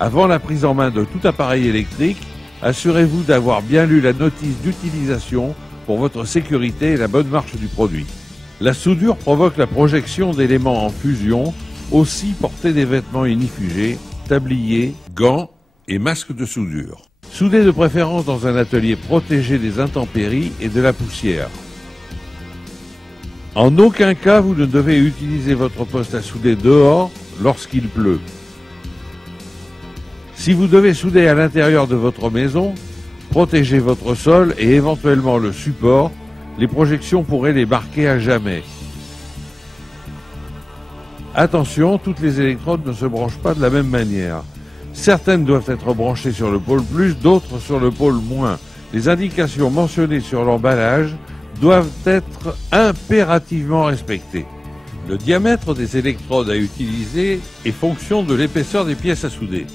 Avant la prise en main de tout appareil électrique, assurez-vous d'avoir bien lu la notice d'utilisation pour votre sécurité et la bonne marche du produit. La soudure provoque la projection d'éléments en fusion. Aussi portez des vêtements inifugés, tabliers, gants et masques de soudure. Soudez de préférence dans un atelier protégé des intempéries et de la poussière. En aucun cas vous ne devez utiliser votre poste à souder dehors lorsqu'il pleut. Si vous devez souder à l'intérieur de votre maison, protégez votre sol et éventuellement le support. Les projections pourraient les marquer à jamais. Attention, toutes les électrodes ne se branchent pas de la même manière. Certaines doivent être branchées sur le pôle plus, d'autres sur le pôle moins. Les indications mentionnées sur l'emballage doivent être impérativement respectées. Le diamètre des électrodes à utiliser est fonction de l'épaisseur des pièces à souder.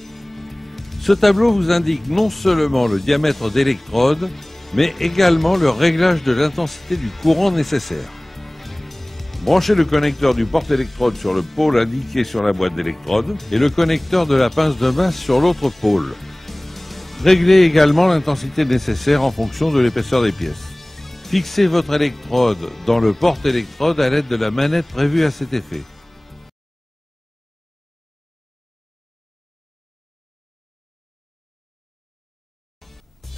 Ce tableau vous indique non seulement le diamètre d'électrode, mais également le réglage de l'intensité du courant nécessaire. Branchez le connecteur du porte-électrode sur le pôle indiqué sur la boîte d'électrode et le connecteur de la pince de masse sur l'autre pôle. Réglez également l'intensité nécessaire en fonction de l'épaisseur des pièces. Fixez votre électrode dans le porte-électrode à l'aide de la manette prévue à cet effet.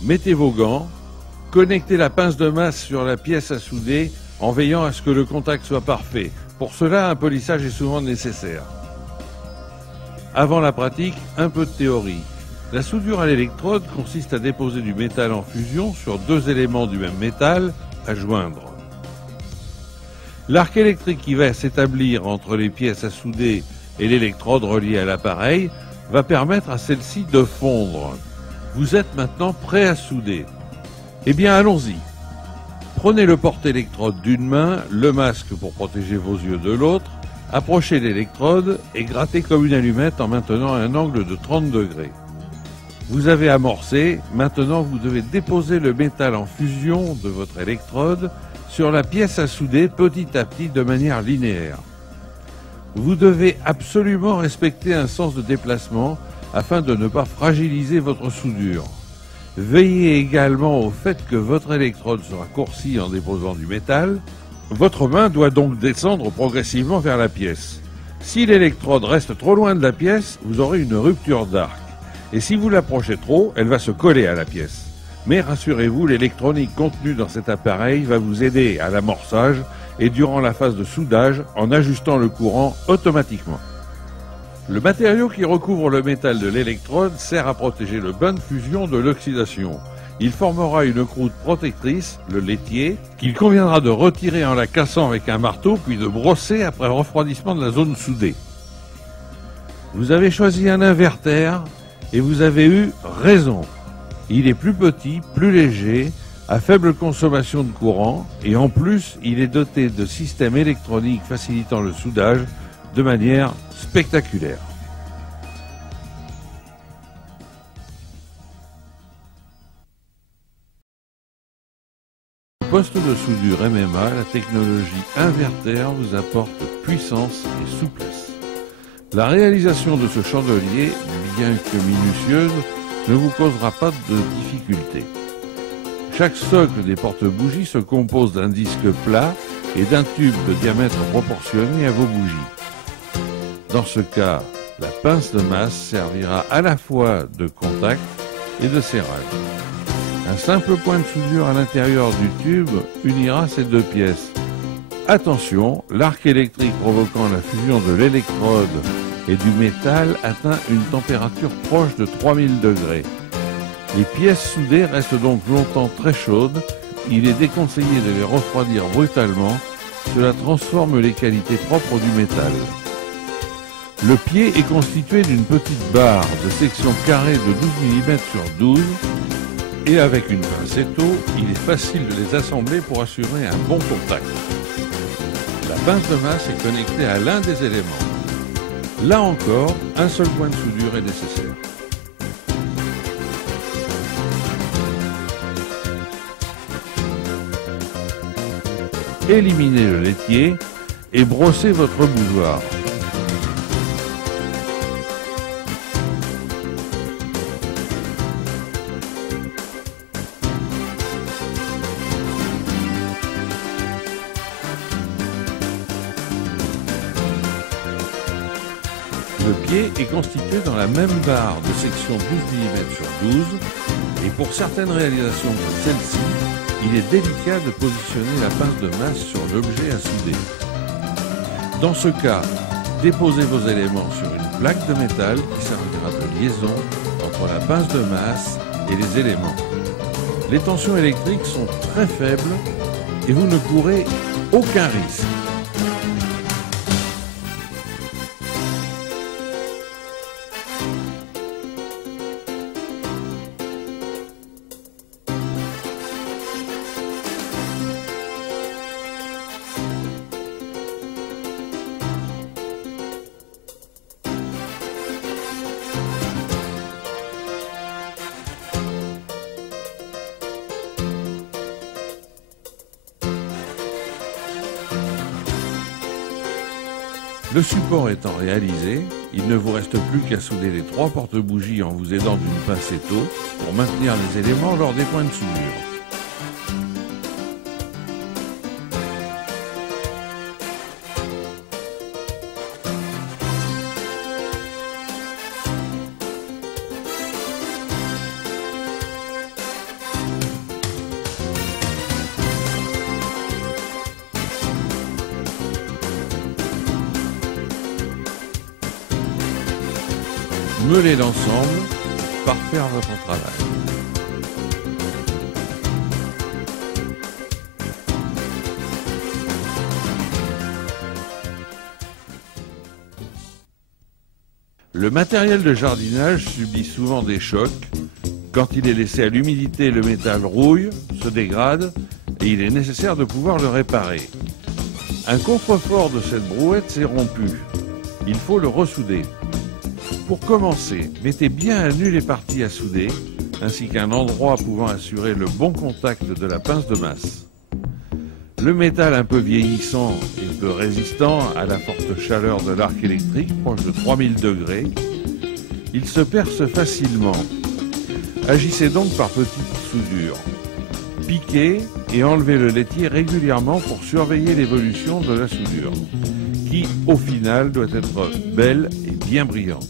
Mettez vos gants. Connectez la pince de masse sur la pièce à souder en veillant à ce que le contact soit parfait. Pour cela, un polissage est souvent nécessaire. Avant la pratique, un peu de théorie. La soudure à l'électrode consiste à déposer du métal en fusion sur deux éléments du même métal à joindre. L'arc électrique qui va s'établir entre les pièces à souder et l'électrode reliée à l'appareil va permettre à celle-ci de fondre. Vous êtes maintenant prêt à souder. Eh bien, allons-y. Prenez le porte-électrode d'une main, le masque pour protéger vos yeux de l'autre, approchez l'électrode et grattez comme une allumette en maintenant un angle de 30 degrés. Vous avez amorcé, maintenant vous devez déposer le métal en fusion de votre électrode sur la pièce à souder petit à petit de manière linéaire. Vous devez absolument respecter un sens de déplacement afin de ne pas fragiliser votre soudure. Veillez également au fait que votre électrode sera courcie en déposant du métal. Votre main doit donc descendre progressivement vers la pièce. Si l'électrode reste trop loin de la pièce, vous aurez une rupture d'arc. Et si vous l'approchez trop, elle va se coller à la pièce. Mais rassurez-vous, l'électronique contenue dans cet appareil va vous aider à l'amorçage et durant la phase de soudage en ajustant le courant automatiquement. Le matériau qui recouvre le métal de l'électrode sert à protéger le bain de fusion de l'oxydation. Il formera une croûte protectrice, le laitier, qu'il conviendra de retirer en la cassant avec un marteau puis de brosser après refroidissement de la zone soudée. Vous avez choisi un inverter et vous avez eu raison. Il est plus petit, plus léger, à faible consommation de courant et en plus il est doté de systèmes électroniques facilitant le soudage de manière spectaculaire. Au poste de soudure MMA, la technologie inverter vous apporte puissance et souplesse. La réalisation de ce chandelier, bien que minutieuse, ne vous causera pas de difficultés. Chaque socle des porte-bougies se compose d'un disque plat et d'un tube de diamètre proportionné à vos bougies. Dans ce cas, la pince de masse servira à la fois de contact et de serrage. Un simple point de soudure à l'intérieur du tube unira ces deux pièces. Attention, l'arc électrique provoquant la fusion de l'électrode et du métal atteint une température proche de 3000 degrés. Les pièces soudées restent donc longtemps très chaudes. Il est déconseillé de les refroidir brutalement. Cela transforme les qualités propres du métal. Le pied est constitué d'une petite barre de section carrée de 12 mm sur 12 et avec une pincetto, il est facile de les assembler pour assurer un bon contact. La pince de masse est connectée à l'un des éléments. Là encore, un seul point de soudure est nécessaire. Éliminez le laitier et brossez votre bougeoir. Le pied est constitué dans la même barre de section 12 mm sur 12 et pour certaines réalisations comme celle-ci, il est délicat de positionner la pince de masse sur l'objet à souder. Dans ce cas, déposez vos éléments sur une plaque de métal qui servira de liaison entre la pince de masse et les éléments. Les tensions électriques sont très faibles et vous ne courez aucun risque. Le support étant réalisé, il ne vous reste plus qu'à souder les 3 porte-bougies en vous aidant d'une pince étau pour maintenir les éléments lors des points de soudure. Meulez l'ensemble pour parfaire votre travail. Le matériel de jardinage subit souvent des chocs. Quand il est laissé à l'humidité, le métal rouille, se dégrade et il est nécessaire de pouvoir le réparer. Un contrefort de cette brouette s'est rompu. Il faut le ressouder. Pour commencer, mettez bien à nu les parties à souder, ainsi qu'un endroit pouvant assurer le bon contact de la pince de masse. Le métal un peu vieillissant et peu résistant à la forte chaleur de l'arc électrique, proche de 3000 degrés, il se perce facilement. Agissez donc par petites soudures. Piquez et enlevez le laitier régulièrement pour surveiller l'évolution de la soudure, qui, au final, doit être belle et bien brillante.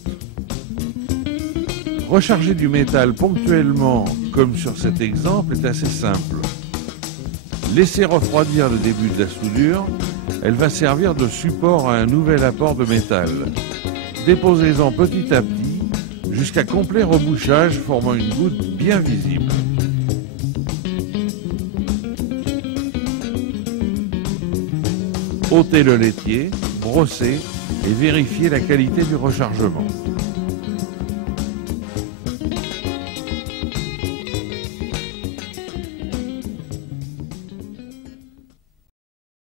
Recharger du métal ponctuellement, comme sur cet exemple, est assez simple. Laissez refroidir le début de la soudure, elle va servir de support à un nouvel apport de métal. Déposez-en petit à petit, jusqu'à complet rebouchage formant une goutte bien visible. Ôtez le laitier, brossez et vérifiez la qualité du rechargement.